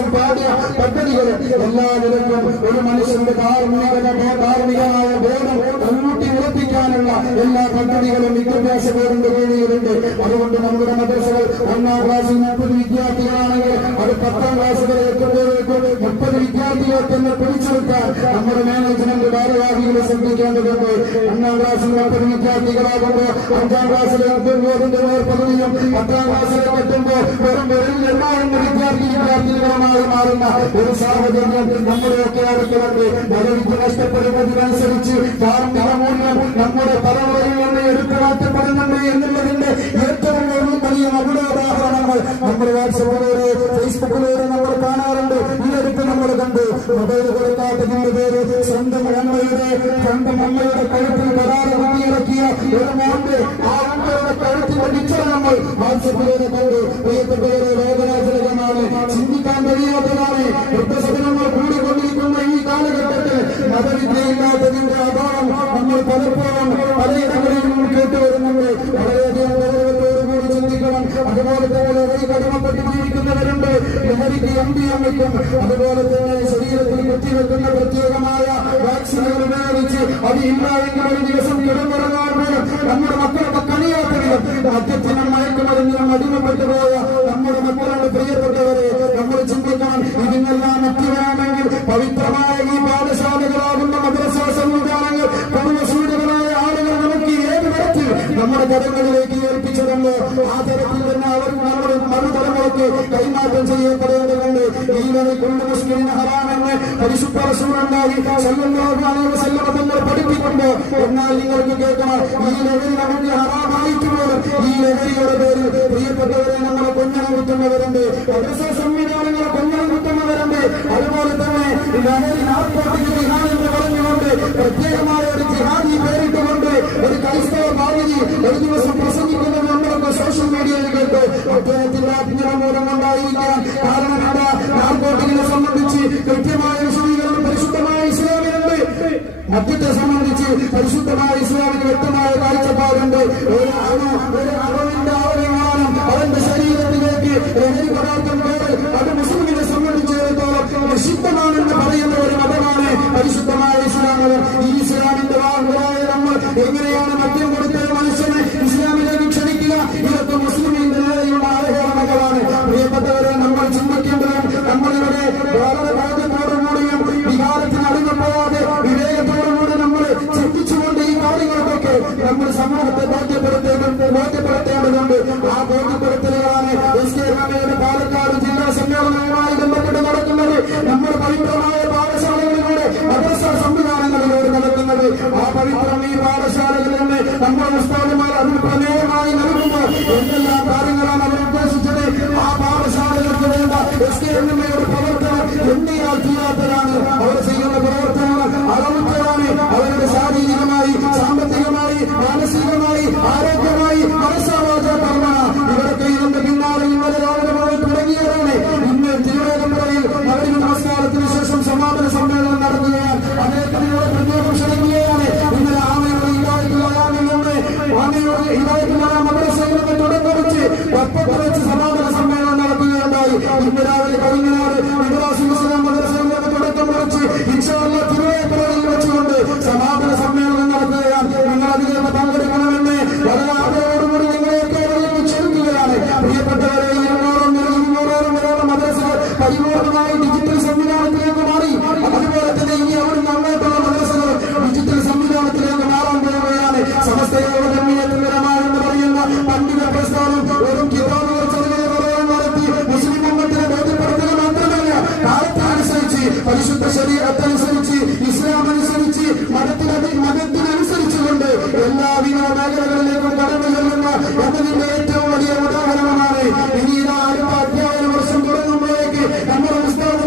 ദിവസം പാടിയ പദ്ധതികൾ എല്ലാ നിലക്കും ഒരു മനുഷ്യന്റെ ധാർമ്മികമായ ബോധം ഊട്ടി ഉറപ്പിക്കാനുള്ള എല്ലാ പദ്ധതികളും വിദ്യാഭ്യാസ ബോർഡിന്റെ കീഴിലുണ്ട്. അതുകൊണ്ട് നമ്മുടെ മദ്രസകൾ 1ാം ക്ലാസ്സിൽ 30 വിദ്യാർത്ഥികളാണെങ്കിൽ അത് 10ാം ക്ലാസ് വരെ എത്തുമ്പോഴേക്കും 30 വിദ്യാർത്ഥികളെ തന്നെ പിടിച്ചെടുക്കാൻ നമ്മുടെ മാനേജ്മെന്റ് ഭാരവാഹികളെ ശ്രദ്ധിക്കേണ്ടതുണ്ട്. 1ാം ക്ലാസ്സിൽ 30 വിദ്യാർത്ഥികളാകുമ്പോൾ 5ാം ക്ലാസ്സിലേക്ക് എത്തുന്നതിന്റെ പദ്ധതിയും 10ാം ക്ലാസ്സിലേക്ക് എത്തുമ്പോൾ വെറും വിദ്യാർത്ഥികളുമായി മാറുന്ന ഒരു സാഹചര്യം നമ്മുടെയൊക്കെ അടുത്തുണ്ട്. മതവിദ്യ നഷ്ടപ്പെടുന്നതിനനുസരിച്ച് ധാർമ്മിക മൂല്യം നമ്മുടെ തലമുറയിൽ നിന്ന് എടുത്തു മാറ്റപ്പെടുന്നുണ്ട് എന്നുള്ളതിന്റെ ഏറ്റവും വലിയ ഉദാഹരണങ്ങൾ നമ്മുടെ വാട്സപ്പിലൂടെ ഫേസ്ബുക്കിലൂടെ നമ്മൾ കാണാറുണ്ട്. ഇതെടുത്ത് നമ്മൾ കണ്ടു. മൊബൈൽ കൊടുക്കാത്തതിന്റെ പേര് സ്വന്തം അമ്മയുടെ കഴുത്തിൽ കരാറ് കുത്തിയിറക്കിയ ഒരു മോന്റെ ആ അമ്മയുടെ കഴുത്തിൽ അടിച്ചത് നമ്മൾ വാട്സപ്പിലൂടെ കണ്ടു. പ്രിയപ്പെട്ടവരെ, വേദനാജനകമാണ്, ചിന്തിക്കാൻ കഴിയാത്തതാണ്. വൃദ്ധസദനങ്ങൾ കൂടിക്കൊണ്ടിരിക്കുന്ന ഈ കാലഘട്ടത്തിൽ മതവിദ്യയില്ലാത്തതിന്റെ അഭാവം നമ്മൾ പലപ്പോഴും പലയിടങ്ങളിലും കേട്ടുവരുന്നുണ്ട്. വളരെയധികം ഗൗരവത്തോടുകൂടി ചിന്തിക്കണം. അതുപോലെ തന്നെ ലഹരി കടമപ്പെട്ട് ജീവിക്കുന്നവരുണ്ട്. ലഹരിക്ക് MDMA-ക്കും അതുപോലെ തന്നെ ശരീരത്തിൽ കുത്തിവെക്കുന്ന പ്രത്യേകമായ വാക്സിനുകൾ ഉപയോഗിച്ച് അത് ഇല്ലായെങ്കിൽ ഒരു ദിവസം കിടന്നുറങ്ങാൻ പോലും നമ്മുടെ മക്കളൊക്കെ കഴിയാത്ത വിധം മദ്യത്തിനും മയക്കുമരുന്നിനും അടിമപ്പെട്ടു പോയ നമ്മുടെ മക്കളുടെ പ്രിയപ്പെട്ടവരെ നമ്മൾ ചിന്തിക്കണം. ഇതിനെല്ലാം എത്തിവരാമെങ്കിൽ പവിത്രമായ ഈ പാഠശാലകളാകുന്ന മദ്രസ സംവിധാനങ്ങൾ കുടുംബസൂര്യകളായ ആളുകൾ നമുക്ക് ഏത് തരത്തിൽ നമ്മുടെ കടങ്ങളിലേക്ക് ഏൽപ്പിച്ചിട്ടുണ്ട് ആ തരത്തിൽ തന്നെ അവർ നമ്മുടെ മറുതലമുറയ്ക്ക് കൈമാറ്റം ചെയ്യപ്പെടേണ്ടതുണ്ട്. ഈ കൊണ്ട് മുസ്ലിം ഹറാമെന്ന് പരിശുദ്ധ റസൂലുള്ളാഹി സ്വല്ലല്ലാഹു അലൈഹി വസല്ലം തങ്ങൾ പഠിപ്പിക്കുമ്പോൾ എന്നാൽ നിങ്ങൾക്ക് കേൾക്കണം, ഈ ലഹരി നമുക്ക് ഹറാമായിട്ട് പോലും ഈ ലഹരിയുടെ പേരിൽ പ്രിയപ്പെട്ടവരെ നമ്മളെ കൊഞ്ഞണം കുത്തുന്നവരുണ്ട്, മദ്രസ സംവിധാനങ്ങളെ കൊഞ്ഞണം കുത്തുന്നവരുണ്ട്. അതുപോലെ തന്നെ ലഹരി നാർക്കോട്ടിക് ജിഹാദ് എന്ന് പറഞ്ഞുകൊണ്ട് പ്രത്യേകമായ ഒരു ജിഹാദി പേരിട്ടുകൊണ്ട് ഒരു ക്രൈസ്തവ ഭാരതി ഒരു ദിവസം പ്രസംഗിക്കുന്നത് നമ്മളൊക്കെ സോഷ്യൽ മീഡിയയിൽ കേട്ടു. അദ്ദേഹത്തിന്റെ അജ്ഞാനബോധം കൊണ്ടായിരിക്കാം. കാരണം എന്താ, നാർക്കോട്ടിക്കിനെ സംബന്ധിച്ച് കൃത്യമായ വിശദീകരണം പരിശുദ്ധമായ ഇസ്ലാമിലുണ്ട്. മദ്യത്തെ സംബന്ധിച്ച് പരിശുദ്ധമായ ഇസ്ലാമിന് വ്യക്തമായ കാഴ്ചപ്പാടുണ്ട്. ഒരു അളവിന്റെ ആവരണം അവന്റെ ശരീരത്തിലേക്ക് ലഹരി പദാർത്ഥം കയറി അത് മുസ്ലിമിനെ സംബന്ധിച്ചിടത്തോളം നിഷിദ്ധമാണെന്ന് പറയുന്ന ഒരു മതമാണ് പരിശുദ്ധമായ ഇസ്ലാം. ഈ ഇസ്ലാമിന്റെ വാഹനമായ നമ്മൾ എങ്ങനെയാണ് മദ്യം കൊടുത്ത മനുഷ്യനെ ഇസ്ലാമിലേക്ക് ക്ഷണിക്കുക? ഇതൊക്കെ മുസ്ലിമിന്റെ നേരെയുള്ള ആരോപണങ്ങളാണ്. പ്രിയപ്പെട്ടവരെ, നമ്മൾ ചിന്തിക്കേണ്ടതും നമ്മളിവിടെ വളരെ ബോധത്തോടുകൂടിയും വികാരത്തിന് അടിമപ്പോവാതെ വിവേകത്തോടുകൂടി നമ്മൾ ചിന്തിച്ചുകൊണ്ട് ഈ കാര്യങ്ങൾക്കൊക്കെ നമ്മൾ സമൂഹത്തെ ബോധ്യപ്പെടുത്തേണ്ടതുണ്ട്. ആ ബോധ്യപ്പെടുത്തലുകളാണ് SKMയുടെ പാലക്കാട് ജില്ലാ സമ്മേളനവുമായി ബന്ധപ്പെട്ട് നടക്കുന്നത്. നമ്മുടെ പവിത്രമായ പാഠശാലകളിലൂടെ മദ്രസ സംവിധാനങ്ങളിലൂടെ നടക്കുന്നത്. ആ പവിത്രം ഈ പാഠശാലകളിൽ നിന്ന് നമ്മുടെ ഉസ്താദുമാർ അതിന് പ്രമേയമായി നൽകുമ്പോൾ എന്തെല്ലാം കാര്യങ്ങളാണ് അവർ ഉദ്ദേശിച്ചത്? ആ പാഠശാലകൾക്ക് വേണ്ട SKMയുടെ പ്രവർത്തനം എണ്ണിയാൽ തീരാത്തതാണ്. അവർ ചെയ്യുന്ന പ്രവർത്തനങ്ങൾ അളവുറ്റതാണ്. അവരുടെ ശാരീരികമായി, സാമ്പത്തികമായി, മാനസികമായി, ആരോഗ്യമായി, മനസ്സാവാചാരമാണ്. ഇവരൊക്കെ ഇതിന്റെ പിന്നാലെ ഇന്നലെ രാവിലെ തുടങ്ങിയതാണ്. ഇന്ന് തിരുവേഗപ്പുറയിൽ മകരീബ് നമസ്കാരത്തിന് ശേഷം സമാപന സമ്മേളനം നടക്കുകയാണ്. അദ്ദേഹത്തിന് പ്രത്യേകം ക്ഷണിക്കുകയാണ്. ഇന്നലെ ആമയുടെ മദ്രസയിലൊക്കെ തുടക്കം വെച്ച് ഒപ്പത്ത് വെച്ച് സമാപന സമ്മേളനം നടക്കുകയുണ്ടായി. ഇന്ന് രാവിലെ കഴിഞ്ഞാൽ ഇബ്രാഹിം ഇസ്ലാം മദ്രസയിലൊക്കെ തുടക്കം കുറിച്ച് ഇൻഷാ അല്ലാഹ് തിരുവേഗപ്പുറയിൽ വെച്ചുകൊണ്ട് സമാപന സമ്മേളനം നടത്തുകയാണ്. നിങ്ങൾ അതിലേക്ക് പങ്കെടുക്കണമെന്ന് വളരെ ആഗ്രഹത്തോടുകൂടി നിങ്ങളെയൊക്കെ ക്ഷണിക്കുകയാണ്. പ്രിയപ്പെട്ടവരെ, 200-300 വരെയുള്ള മദ്രസകൾ പരിപൂർണമായി ഡിജിറ്റൽ സംവിധാനത്തിലേക്ക് മാറി. അതുപോലെ തന്നെ ഇനി അവിടുന്ന് അങ്ങോട്ടുള്ള മദ്രസകൾ ഡിജിറ്റൽ സംവിധാനത്തിലേക്ക് മാറാൻ പോവുകയാണ്. സമസ്തയോടമെന്ന് പറയുന്ന പണ്ഡിത പ്രസ്ഥാനം വെറും കിതാബുകൾ ചെറുകഥകൾ നടത്തി മുസ്ലിം ഉമ്മത്തിനെ ബോധ്യപ്പെടുത്തുക മാത്രമല്ല, കാലത്തിനനുസരിച്ച് പരിശുദ്ധ ശരീഅത്തനുസരിച്ച് ഇസ്ലാം അനുസരിച്ച് മതത്തിനനുസരിച്ചുകൊണ്ട് എല്ലാ വിനോദ മേഖലകളിലേക്കും കടന്നു ചെല്ലുന്ന എന്നതിന്റെ ഏറ്റവും വലിയ ഉദാഹരണമാണ്. ഇനി അടുത്ത അധ്യാപന വർഷം തുടങ്ങുമ്പോഴേക്ക് നമ്മുടെ ഉസ്താദ്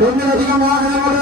ഒന്നിലധികം വാഹനങ്ങൾ